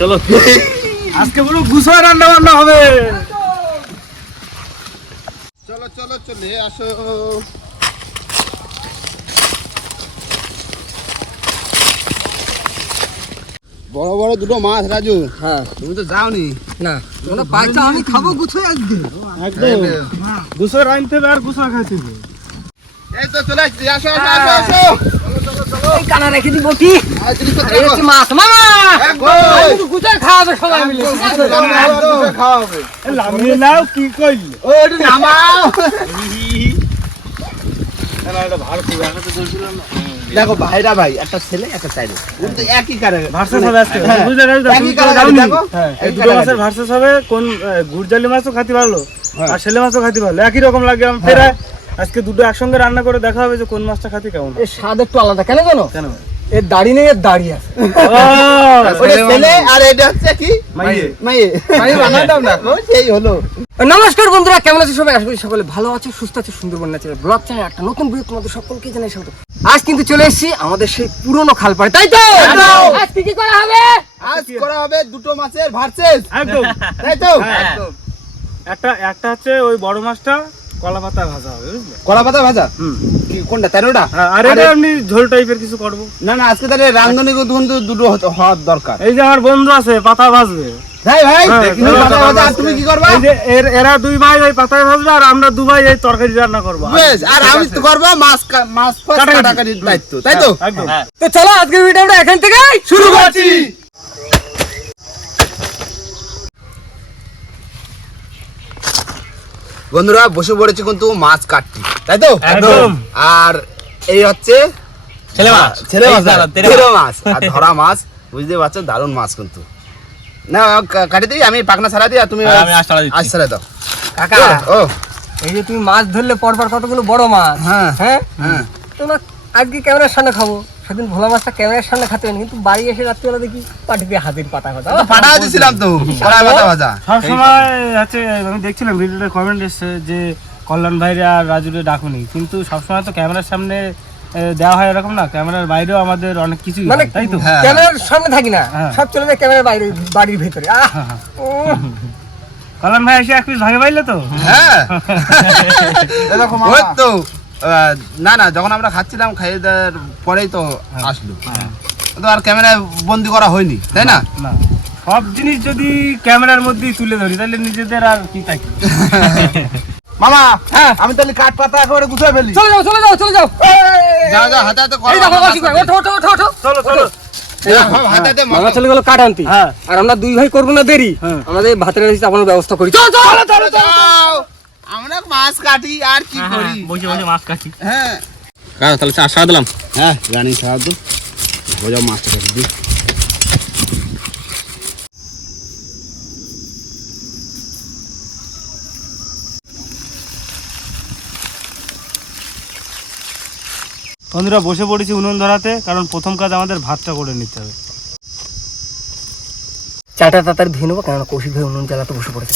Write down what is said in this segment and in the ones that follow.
চলো। আজকে পুরো গুছায় রান্না বান্না হবে। চলো চলো চলে আসো। বড় বড় দুটো মাছ রাজু। হ্যাঁ তুমি তো যাওনি। না। পাইছো আমি খাব গুছোই আজকে একদম। গুছায় রাঁধতে আর গুছায় খাইতে হবে এই তো চলে আসছি আসো আসো আসো আসো। এই কানা রেখে দিব কি? মাছ। মামা। খাওয়াবে সবাই মিলে। খাওয়া হবে। নাও কি কইলি? নামাও। দেখো ভাইরা ভাই একটা ছেলে একটা চাইলে। একই কারে ভার্সেস হবে আজকে। হ্যাঁ। দেখো। হ্যাঁ, এই দুটো মাছের ভার্সেস হবে কোন গুড়জালি মাছও খাতে পারল হ্যাঁ। আর ছেলে মাছও খাতে পারল। একই রকম লাগে আমি ফেরায়। আজকে দুটো একসঙ্গে রান্না করে দেখা হবে যে কোন মাছটা খাতে কেমন এর স্বাদ একটু আলাদা কেন জানো? কেন? এর দাড়ি নেই এর দাড়ি আছে। ছেলে আর এটা হচ্ছে কি? মাইয়ে। মাইয়ে। মাইয়ে বানাই না। ও, সেই হলো। নমস্কার বন্ধুরা কেমন আছে সবাই? করি সকলে ভালো আছে সুস্থ আছে সুন্দরবন ন্যাচারাল ব্লগ চ্যানেল একটা নতুন ভিডিও তোমাদের সকলকে জানাই স্বাগত। আজ কিন্তু চলে এসেছি আমাদের সেই পুরনো খাল পাড়ে তাই তো? একদম। আজ কি কি করা হবে? আজ করা হবে দুটো মাছের ভার্সেস একদম। তাই তো? হ্যাঁ। একটা একটা হচ্ছে ওই বড় মাছটা কলা পাতা ভাজা হবে বুঝলে? কলা পাতা ভাজা? হুম। কি কোনটা তেরোটা? হ্যাঁ, আর এটা এমনি ঝোল টাইপের কিছু করব। না না আজকে তাহলে রান্ধনি কিন্তু দুটো হওয়ার দরকার। এই যে আমার বন্ধু আছে পাতা ভাজবে। ভাই ভাই হ্যাঁ, তুমি হ্যাঁ, পাতা হ্যাঁ, ভাজা আর হ্যাঁ, তুমি কি করবা? এই যে এরা দুই ভাই ওই পাতায় ভাজবে আর আমরা দু ভাই এই তরকারি রান্না করব। বেশ আর আমি তো করব মাছ মাছ কাটাকাটির দায়িত্ব তাই তো? একদম। তো চলো আজকের ভিডিওটা এখান থেকে শুরু করছি। বন্ধুরা বসে পড়েছি কিন্তু মাছ কাটছি তাই তো? একদম। আর এই হচ্ছে ছেলে মাছ। ছেলে মাছ তেরে মাছ। আর ধরা মাছ বুঝতে পারছ? দারুণ মাছ কিন্তু। না কাটি দিই আমি পাকনা ছাড়া দিই আর তুমি হ্যাঁ, ছাড়া। আঁশ ছাড়া দাও। কাকা ও। এই যে তুমি মাছ ধরলে পরপর কতগুলো বড় মাছ? হ্যাঁ। হ্যাঁ? হ্যাঁ। তোমরা আজকে ক্যামেরার সামনে খাব। সেদিন ভোলা মাছটা ক্যামেরার সামনে খাতে হয়নি কিন্তু বাড়ি এসে রাত্রিবেলা দেখি পাটি দিয়ে হাতের পাতা কথা ফাটা দিছিলাম তো কড়াই পাতা ভাজা। সব সময় হচ্ছে আমি দেখছিলাম ভিডিওতে কমেন্ট এসছে যে কল্যাণ ভাইরে আর রাজুরে ডাকুনি কিন্তু সবসময় তো ক্যামেরার সামনে দেওয়া হয় এরকম না ক্যামেরার বাইরেও আমাদের অনেক কিছুই মানে তাই তো? হ্যাঁ। ক্যামেরার সামনে থাকি না হ্যাঁ। সব চলে যায় ক্যামেরার বাইরে বাড়ির ভেতরে। কল্যাণ ভাই এসে এক পিস ভাগে পাইলে তো? হ্যাঁ। তো। না না যখন আমরা খাচ্ছিলাম খাইয়ে দেওয়ার পরেই তো আসলো। তো আর ক্যামেরায় বন্দি করা হয়নি তাই না? সব জিনিস যদি ক্যামেরার মধ্যেই তুলে ধরি তাহলে নিজেদের আর কি থাকি? মামা হ্যাঁ। আমি তাহলে কাঠ পাতা একেবারে গুছিয়ে ফেলি। চলে যাও চলে যাও চলে যাও। যা যা হাতে হাতে করো এই দেখো বাসি ভাই, ওঠো ওঠো ওঠো ওঠো। চলো মামা। চলে গেল কাঠ আনতে। হ্যাঁ। আর আমরা দুই ভাই করব না দেরি। হ্যাঁ। আমাদের ভাতের চাপানোর ব্যবস্থা করি। চলো চলো চলো যাও মাছ কাটি আর কি করি? বসে বসে মাছ কাটি। হ্যাঁ। তাহলে চা সারা দিলাম? হ্যাঁ রানি বোঝাও মাছটা কাটি দিই বন্ধুরা বসে পড়েছি উনুন ধরাতে কারণ প্রথম কাজ আমাদের ভাতটা করে নিতে হবে। চাটা তাড়াতাড়ি ধুয়ে নেব কেননা কৌশিক ভাই উনুন জ্বালাতে বসে পড়েছে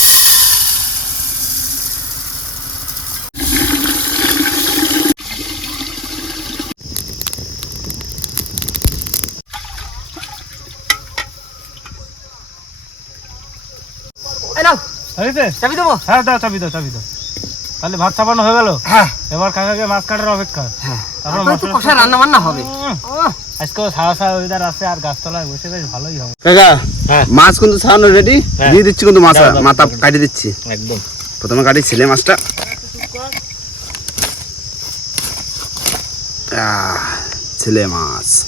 এই নাও, হয়েছে চাবি দেবো? হ্যাঁ দাও চাবি দাও চাবি দাও। তাহলে ভাত চাপানো হয়ে গেল? হ্যাঁ। এবার কাকাকে মাছ কাটার অপেক্ষা। তারপর তারপরে তো মশলা- কষা রান্না বান্না হবে। উম, ওহ, আজকেও সারা সারা ওয়েদার আছে আর গাছতলায় বসে বেশ ভালোই হবে। কাকা। মাছ কিন্তু ছাড়ানো রেডি। দিয়ে দিচ্ছি কিন্তু মাছ দাও, দাও, মাথা দাও। দিচ্ছি। একদম। প্রথমে কাটি ছেলে মাছটা। আহ, ছেলে মাছ।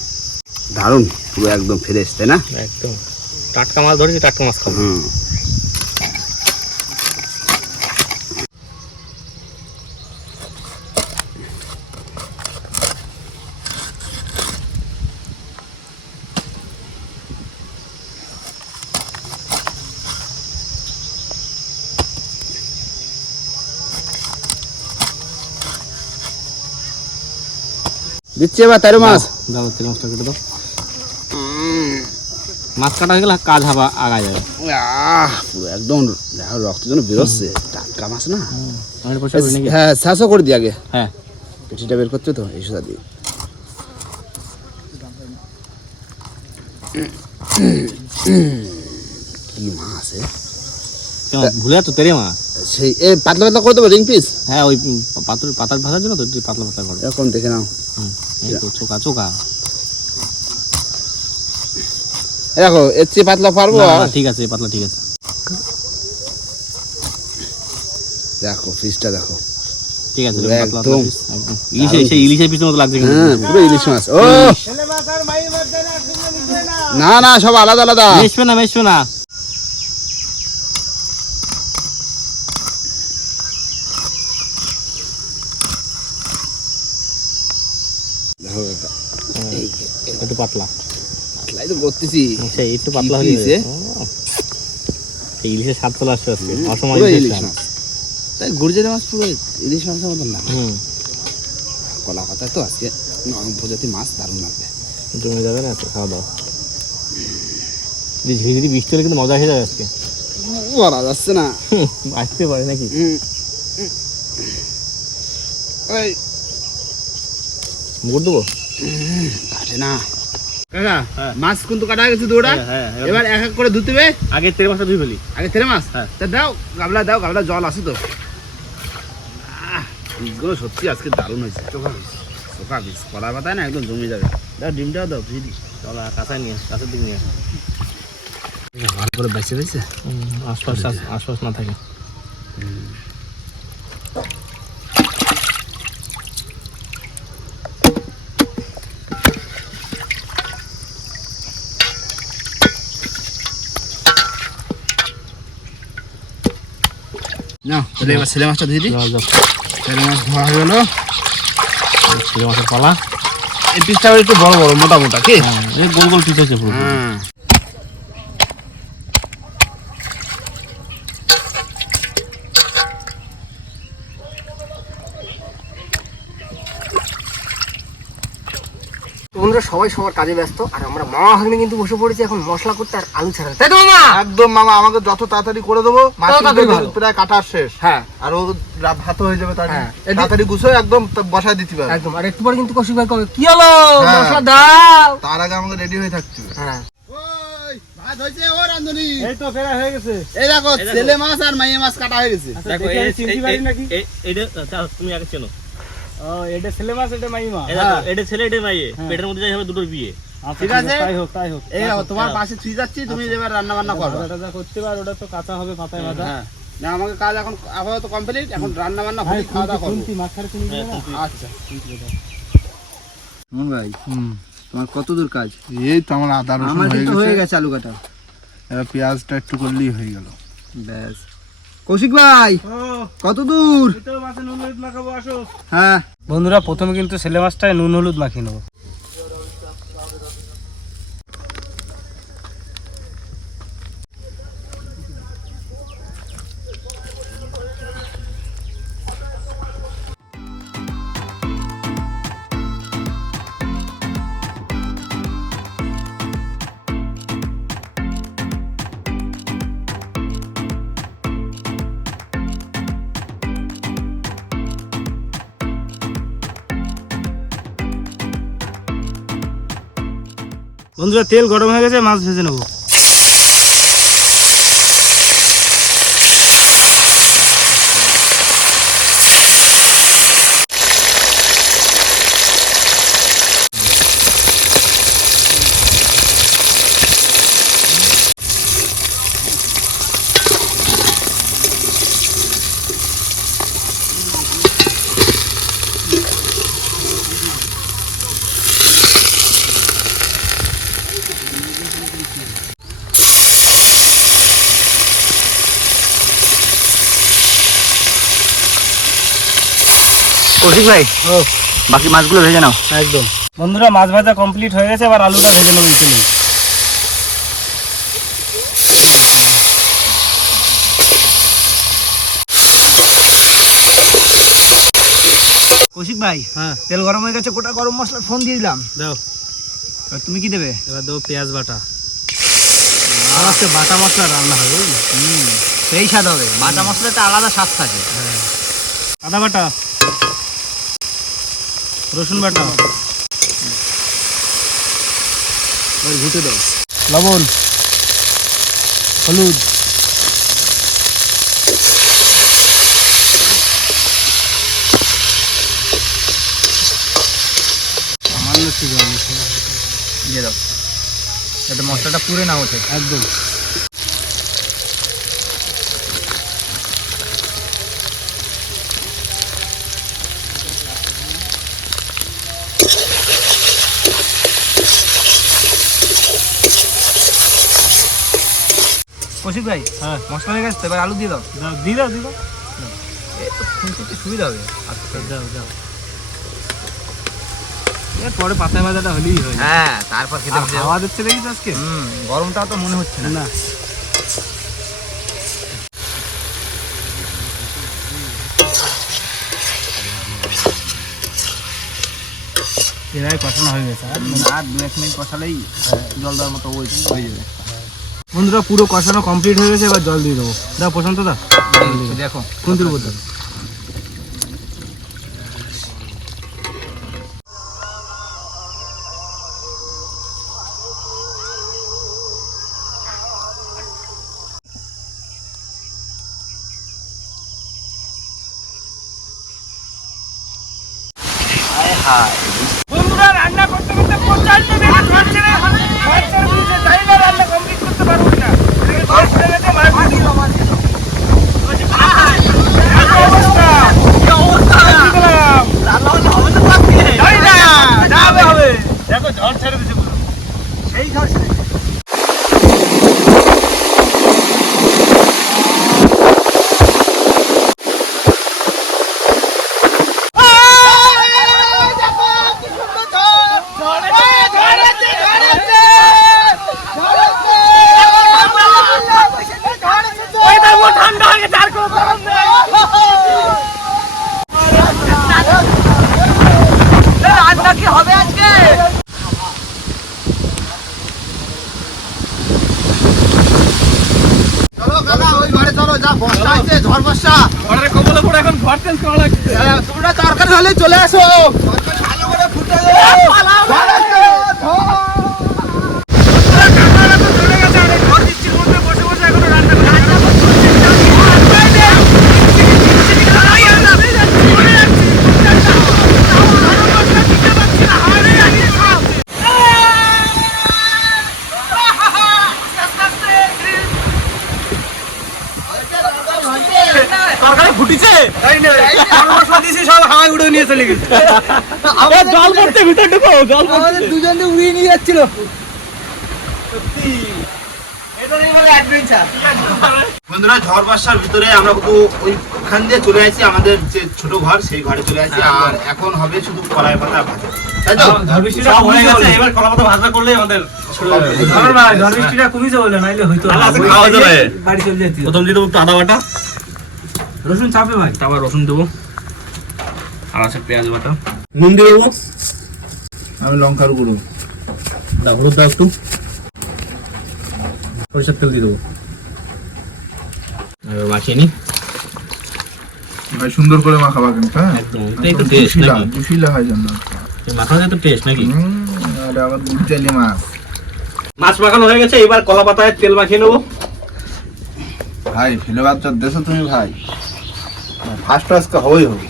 দারুণ পুরো একদম ফ্রেশ তাই না? একদম। টাটকা মাছ ধরেছি টাটকা মাছ খাব। হুম। দিচ্ছি এবার তেরো মাছ। দাও তেল মশলা কেটে দাও। মাছ কাটা হয়ে গেলে কাজ হাবা আগা যাবে। আহ, পুরো একদম দেখো রক্ত যেন বেরোচ্ছে। টাটকা মাছ না। হ্যাঁ শ্বাসও করে দিই আগে। হ্যাঁ। পেটিটা বের করতে তো এই সুদা দিয়ে। কি মাছ ভুলে যাচ্ছ তেরে মাছ? সেই এ পাতলা পাতলা করে দেবো রিং পিস হ্যাঁ ওই পাতুর পাতার ভাজার জন্য তো একটু পাতলা পাতলা করো। এরকম দেখে নাও। চোকা চোকা দেখো এর চেয়ে পাতলা পারব না, না, ঠিক আছে এই পাতলা ঠিক আছে। দেখো ফিসটা দেখো। ঠিক আছে পুরো এরকম পাতলা পাতলা একদম। ইলিশে সেই ইলিশের পিসের মতো লাগছে হ্যাঁ পুরো ইলিশ মাছ। ও। না না সব আলাদা আলাদা। মেশবে না মেশবে না দেখো কাকা, একটু পাতলা। পাতলাই তো করতেছি। সেই একটু পাতলা ইলিশের স্বাদ চলে আসছে আজকে। অসময় ইলিশ মাছ। তাই গুরজারি মাছ পুরো ইলিশ মাছের মতন না। কলা পাতায় তো আজকে নরম প্রজাতি মাছ দারুণ লাগবে। জমে যাবে না তো খাওয়া দাওয়া। বৃষ্টি হলে কিন্তু মজা হয়ে যাবে আজকে। বলা যাচ্ছে না। আসতে পারে নাকি। ওই মুকুট দেবো? কাটে না। কাকা মাছ কিন্তু কাটা গেছে দুটা। হ্যাঁ এবার এক এক করে ধুতে হবে। আগে তেল মাছটা ধুই ফেলি। আগে তেরে মাছ হ্যাঁ। তা দাও গাবলা দাও গাবলা জল আছে তো। পিসগুলো সত্যি আজকে দারুণ হয়েছে। চোখা পিস চোখা পিস কলা পাতায় না একদম জমে যাবে। দাও ডিমটাও দাও ফ্রি চল কাঁচায় নিয়ে কাঁচার দিক নিয়ে আস। ভালো করে বেঁচে বেঁচে আশপাশ আশপাশ না থাকে। না তাহলে এবার ছেলে মাছটা দিয়ে দিই। ছেলে মাছ ধোয়া হয়ে গেলো। ছেলে মাছের পালা। এই পিসটা একটু বড় বড় মোটা মোটা কি? হ্যাঁ গোল গোল পিস হচ্ছে পুরো হ্যাঁ তো বন্ধুরা সবাই সবার কাজে ব্যস্ত আর আমরা মামা ভাগ্নে কিন্তু বসে পড়েছি এখন মশলা করতে আর আলু ছাড়া তাই তো মামা একদম মামা আমাকে যত তাড়াতাড়ি করে দেবো। প্রায় কাটা শেষ হ্যাঁ আর ও ভাত হয়ে যাবে তাড়াতাড়ি হ্যাঁ, তাড়াতাড়ি গুছোয় একদম বসায় দিতে পারবে একদম আর একটু পরে কিন্তু কৌশিক ভাই কবে কি হলো হ্যাঁ। মশলা দাও তার আগে আমাকে রেডি হয়ে থাকতে হবে হ্যাঁ ওই ভাত হয়েছে ও রান্ধনি এই তো ফেরা হয়ে গেছে এই দেখো ছেলে মাছ আর মাইয়া মাছ কাটা হয়ে গেছে আচ্ছা, দেখে তুমি আগে চেনো ও এটা ছেলে মাছ এটা মাই মাছ এটা ছেলে এটা মাইয়ে হ্যাঁ। পেটের মধ্যে যাই হবে দুটোর বিয়ে। আচ্ছা, ঠিক আছে? তাই হোক তাই হোক। এই তোমার পাশে ছুঁয়ে যাচ্ছি তুমি এবার রান্না বান্না করবে। ভাজা টাজা করতে পার ওটা তো কাঁচা হবে পাতায় ভাজা। হ্যাঁ। না আমাকে কাজ এখন আপাতত কমপ্লিট এখন রান্না বান্না ভাই খাওয়া দাওয়া করব। শুনতি মাথার শুনতি আচ্ছা। মন ভাই তোমার কত দূর কাজ? এই তো আমার আদা রসুন হয়ে গেছে। হয়ে গেছে আলু কাটা এবার পেঁয়াজটা একটু করলেই হয়ে গেল। ব্যাস। কৌশিক ভাই কত দূর? হ্যাঁ। বন্ধুরা প্রথমে কিন্তু ছেলে মাছটায় নুন হলুদ মাখিয়ে নেব। বন্ধুরা তেল গরম হয়ে গেছে মাছ ভেজে নেব। কৌশিক ভাই বাকি মাছগুলো ভেজে নাও। একদম। বন্ধুরা মাছ ভাজা কমপ্লিট হয়ে গেছে এবার আলুটা ভেজে নেব চলুন কৌশিক ভাই হ্যাঁ। তেল গরম হয়ে গেছে গোটা গরম মশলা ফোন দিয়ে দিলাম। দাও। এবার তুমি কি দেবে? এবার দেবো পেঁয়াজ বাটা। আজকে বাটা মশলা রান্না হবে বুঝলি? সেই স্বাদ হবে। বাটা মশলাটা আলাদা স্বাদ থাকে। হ্যাঁ। আদা বাটা। রসুন বাটা। এবার ঘুটে দাও। লবণ হলুদ। সামান্য দিয়ে দাও। যাতে মশলাটা পুড়ে না ওঠে। একদম। কৌশিক ভাই। হ্যাঁ। মশলা হয়ে গেছে এবার আলু দিয়ে দাও। দাও দিয়ে দাও দিয়ে দাও। সুবিধা হবে। আচ্ছা দাও এরপরে পাতায় ভাজাটা হলেই হয়। হ্যাঁ তারপর খেতে আর হাওয়া দিচ্ছে দেখিস আজকে? হুম গরমটা তো মনে হচ্ছে না। না। এরাই কষানো হয়ে গেছে আর আর দু এক মিনিট কষালেই জল দেওয়ার মতো ওই হয়ে যাবে। বন্ধুরা পুরো কষানো কমপ্লিট হয়ে গেছে এবার জল দিয়ে দেবো। দাও প্রশান্ত দা। দেখো। কোন তুল বলতে বন্ধুরা রান্না করতে করতে প্রচণ্ড বেলা ধরছে না ধরছে না বুঝে জানি না রান্না কমপ্লিট করতে পারব না এদিকে ধর পড়ে গেছে মার দিল মার দিল অবস্থা কি অবস্থা রান্না হবে তো পাচ্ছে জানি না না হবে হবে দেখো ঝড় ছেড়ে দিছে পুরো সেই ঝড় ছেড়ে ঠান্ডা হয়ে গেছে আর কোনো গরম নেই রান্না কি হবে আজকে চলো কাকা ওই ঘরে চলো যা বর্ষা আছে ঝড় বর্ষা ঘরের কবলে পড়ে এখন ঘর তেল করা লাগছে হ্যাঁ, তোমরা তরকারি হলে চলে আসো ভালো করে ফুটে তরকারি ফুটিছে তাই না মশলা দিয়েছি সব হাওয়ায় উড়ে নিয়ে চলে গেছে। আবার জল পড়তে ভিতর ঢুকো জল আমাদের দুজনে উড়িয়ে নিয়ে যাচ্ছিল। বন্ধুরা ঝড় বর্ষার ভিতরে আমরা কিন্তু ওইখান দিয়ে চলে আসছি আমাদের যে ছোট ঘর সেই ঘরে চলে আসছি আর এখন হবে শুধু কলাই পাতা ভাজা। তাই তো? ঝড় কমে গেছে এবার কলা পাতা ভাজা করলেই আমাদের ঝড় বৃষ্টিটা কমিছে বলে নাইলে হয়তো খাওয়া যাবে। বাড়ি চলে যেত। প্রথম দিয়ে দেবো আদা বাটা। রসুন চাপে ভাই তারপর রসুন দেবো। আর আছে পেঁয়াজ বাটা। নুন দিয়ে দেবো আমি লঙ্কার গুঁড়ো। দাও হলুদ দাও একটু। সরিষার তেল দিয়ে দেবো। এবার মাখিয়ে নি। ভাই সুন্দর করে মাখাবা কিন্তু হ্যাঁ? একদম এটাই তো টেস্ট নাকি? দুশিলা হয় যেন। এই তো টেস্ট নাকি? হুম, আর আবার চাইলে মাছ। মাছ মাখানো হয়ে গেছে এবার কলা পাতায় তেল মাখিয়ে নেব। ভাই ফেলে বাচ্চার দেশো তুমি ভাই। ফার্স্ট আজকে হবেই হবে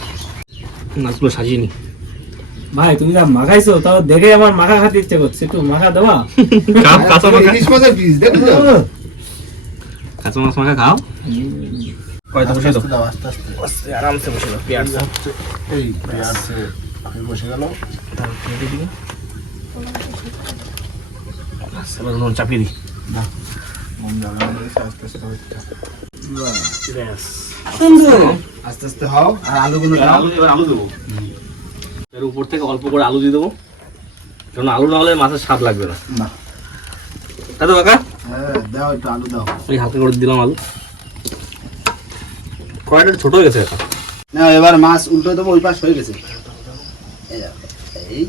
মাছগুলো সাজিয়ে নি। ভাই তুমি যা মাখাইছো তাও দেখে আমার মাখা খাতে ইচ্ছে করছে। একটু মাখা দেওয়া। কাঁচা মাখা। ইলিশ মাছের পিস দেখো কাঁচা মাছ মাখা খাও। কয়টা বসে দাও? আস্তে আস্তে আরামসে বসে দাও পেঁয়াজ এই পেঁয়াজ বসে গেল। এবার নুন চাপিয়ে দিই। মন যাবে না, আস্তে। আস্তে। আস্তে আস্তে হও আর আলুগুলো এবার দাও। আলু এবার আলু দেবো। এর উপর থেকে অল্প করে আলু দিয়ে দেবো। কারণ আলু না হলে মাছের স্বাদ লাগবে না। না। তাই তো কাকা? হ্যাঁ দাও একটু আলু দাও। ওই করে দিলাম আলু। কড়াইটা ছোট হয়ে গেছে না এবার মাছ উল্টো দেবো ওই পাশ হয়ে গেছে। এই এই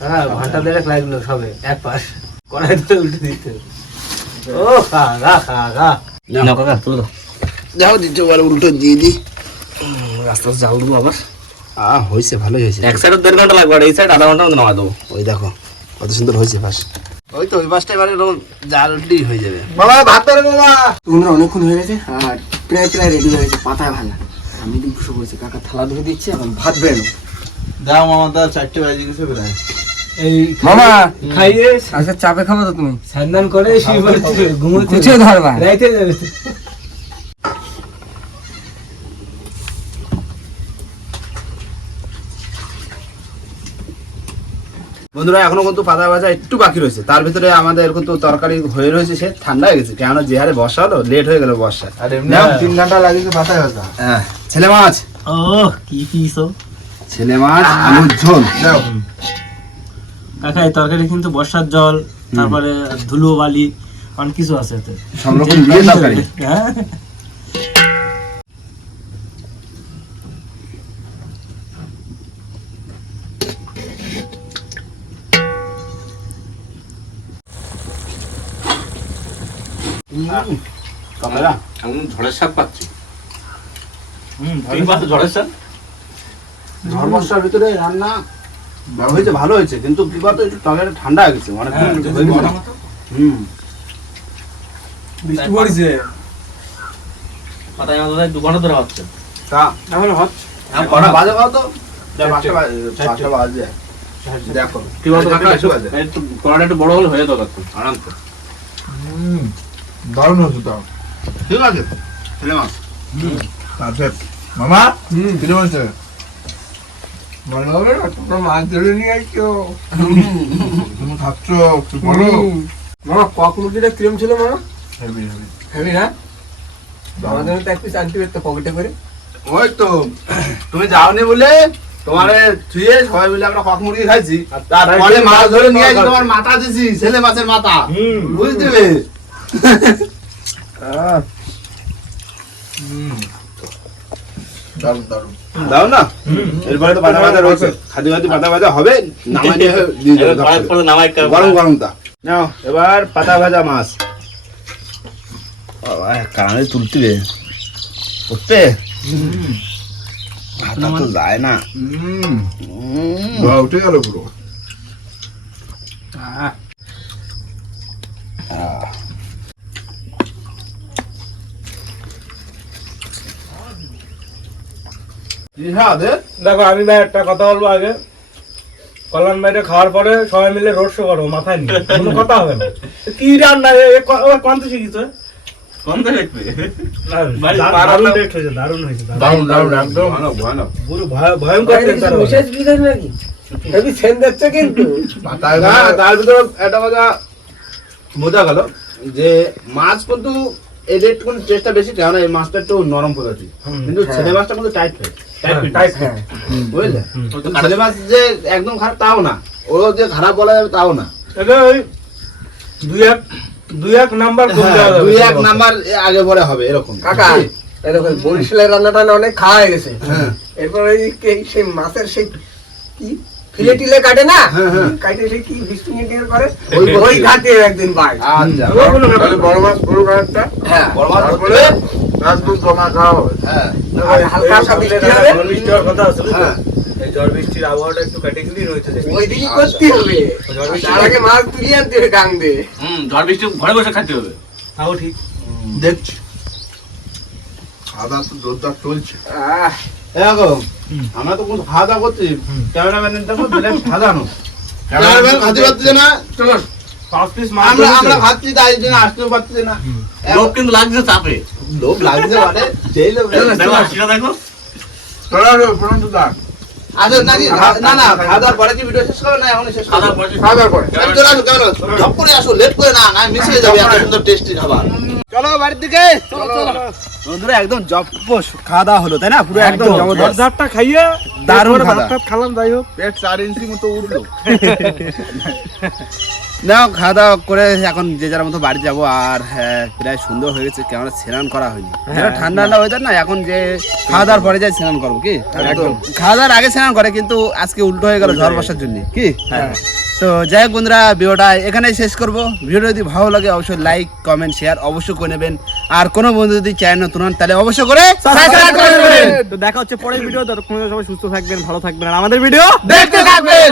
হ্যাঁ ঘণ্টা দেড়েক লাগল সবে এক পাশ। কড়াই ধরে উল্টে দিতে ও খা গা খা গা নাও। কাকা তুলে দাও। দেখো দিচ্ছ উল্টো দিয়ে দিই আস্তে আস্তে জাল দেবো আবার। আহ হয়েছে ভালোই হয়েছে। এক সাইডে দেড় ঘণ্টা লাগবে আর এই সাইড আধা মধ্যে নামাই দেবো। ওই দেখো কত সুন্দর হয়েছে পাশ ওই তো ওই বাসটা এবারে জালটি হয়ে যাবে। বাবা ভাত ধরে বাবা। তোমরা অনেকক্ষণ হয়ে গেছে আর প্রায় প্রায় রেডি হয়ে গেছে পাতায় ভালা আমি দিন বসে কাকা থালা ধরে দিচ্ছে এখন ভাত বেরোনো দাও মামা দা চারটে বাজে গেছে প্রায়। এই মামা! খাইয়ে আচ্ছা চাপে খাব তো তুমি। স্নান করে শুয়ে পড়েছে ধরবা। রাইতে যাবে। বন্ধুরা এখনও কিন্তু পাতা ভাজা একটু বাকি রয়েছে। তার ভিতরে আমাদের কিন্তু তরকারি হয়ে রয়েছে সে ঠান্ডা হয়ে গেছে। কেন যে হারে বর্ষা হলো লেট হয়ে গেল বর্ষা। তিন ঘণ্টা লাগিয়েছে পাতায় ভাজা। হ্যাঁ, ছেলে মাছ। ও কি পিস ছেলে মাছ আলুর ঝোল। কাকা এই তরকারি কিন্তু বর্ষার জল তারপরে ধুলো বালি অনেক কিছু আছে এতে। দিয়ে তরকারি? হ্যাঁ। কামেরা ঝড়ের শাক পাচ্ছি। হুম ঝড়ের শাক? ঝড় বর্ষার ভিতরে রান্না হয়েছে ভালো হয়েছে কিন্তু কি বলতো একটু তরকারি ঠান্ডা হয়ে গেছে অনেক হুম। বৃষ্টি পড়ছে। পাতায় মাথায় দু ঘণ্টা ধরে হচ্ছে। তা এখন হচ্ছে। কটা বাজে খাও তো পাঁচটা বাজে পাঁচটা বাজে। দেখো কি বলতো কাকা, একটু বাজে। একটু কড়াটা একটু বড় হলে হয়ে আরাম করে। দারুণ ঠিক আছে ছেলে মাছ। মামা কি বলছে? মনে হবে না তোমরা মাছ ধরে নিয়ে আসছো তুমি খাচ্ছ বলো। মামা কক মুরগিটা কিরম ছিল মামা? হেভি হেভি হেবি না আমাদের তো এক পিস আনতে পারতো পকেটে করে। ওই তো তুমি যাওনি বলে তোমার থুয়ে সবাই মিলে আমরা কক মুরগি খাইছি। তারপরে মাছ ধরে নিয়ে আসি তোমার মাথা দিছি ছেলে মাছের মাথা। বুঝতে পেরে দারুণ দারুণ। দাও না? এরপরে তো পাতা ভাজা রয়েছে। খাদি খাদি পাতা ভাজা হবে নামাই দিয়ে গরম গরম তা। নাও এবার পাতা ভাজা মাছ। কানে তুলতে রে উঠতে? হাতা তো যায় না। উঠে গেল পুরো। কি দেখো আমি ভাই একটা কথা বলব আগে। কল্যাণ ভাইটা খাওয়ার পরে সবাই মিলে রোড শো করো মাথায় নিয়ে। কোনো কথা হবে না। কি রান্না শিখিস থেকে কিন্তু। কথা বোঝা গেল যে মাছ কিন্তু এই রেট কোন টেস্টটা বেশি কেন এই মাছটা একটু নরম প্রজাতি কিন্তু ছেলে মাছটা কিন্তু টাইট হয় টাইট tight। বুঝলে? কিন্তু যে একদম খারাপ তাও না। ওরও যে খারাপ বলা যাবে তাও না। দুই এক দুই এক নাম্বার কম দেওয়া যাবে দুই এক নাম্বার আগে পরে হবে এরকম। কাকা এই দেখো এই বরিশালের রান্নাটা অনেক খাওয়া হয়ে গেছে। হ্যাঁ। এরপর ওই কে- সেই মাছের সেই কি? ফিলে টিলে কাটে না? হ্যাঁ, হ্যাঁ। কাটে সেই কি বিষ্ণু মিটিং করে ওই ঘাটে একদিন ভাই আচ্ছা। বড় মাছ বড় একটা হ্যাঁ। বড় মাছ মাছ জমা খাওয়া হবে। হ্যাঁ। হালকা সা বৃষ্টি হবে। বৃষ্টি হওয়ার কথা আছে হ্যাঁ। ঝড় বৃষ্টির আবহাওয়াটা একটু ক্যাটেগরি রয়েছে দেখি। করতে হবে। তার আগে মাছ তুলি আনতে হবে গাং দিয়ে। হুম, ঝড় বৃষ্টি ঘরে বসে খাইতে হবে। তাও ঠিক। দেখছি। খাওয়া দাওয়া তো জোরদার চলছে। এরকম আমরা তো কোন খাওয়া দাওয়া করছি ক্যামেরাম্যানের দেখো সাজানো ক্যামেরাম্যান খাতে পারছে না। চলো। পাঁচ পিস মাছ আমরা আমরা খাচ্ছি তাই জন্য আসতেও পারছি না। লোক কিন্তু লাগছে চাপে। লোভ লাগছে মানে সেই লোভ দেখো সেটা দেখো প্রণাম তো দাও। আচ্ছা নাকি না না খাওয়া পরে কি ভিডিও শেষ করবে? না এখন শেষ খাওয়া পরে। খাওয়া পরে। আমি চলে আসো কেমন করে আসো লেট করে না না মিস যাবে এত সুন্দর টেস্টি খাবার। চলো বাড়ির দিকে। বন্ধুরা একদম খাওয়া দাওয়া হলো তাই না? পুরো একদম জবরদস্ত। খাইয়ে দারুণ খাওয়া ভাত টাত খেলাম যাই হোক। পেট চার ইঞ্চি মতো উঠল না খাওয়া দাওয়া করে এখন যে যার মতো বাড়ি যাব। আর হ্যাঁ প্রায় সুন্দর হয়ে গেছে কেমন স্নান করা হয়নি। যেটা ঠান্ডা ঠান্ডা ওয়েদার না এখন যে খাওয়া দাওয়ার পরে যাই স্নান করব কি? খাওয়া দাওয়ার আগে স্নান করে কিন্তু আজকে উল্টো হয়ে গেল ঝড় বসার জন্য কি? তো যাই হোক বন্ধুরা ভিডিওটা এখানেই শেষ করব। ভিডিও যদি ভালো লাগে অবশ্যই লাইক কমেন্ট শেয়ার অবশ্যই করে নেবেন। আর কোনো বন্ধু যদি চ্যানেল নতুন হন তাহলে অবশ্যই করে। তো দেখা হচ্ছে পরের ভিডিও ততক্ষণ সবাই সুস্থ থাকবেন ভালো থাকবেন। আর আমাদের ভিডিও দেখতে থাকবেন।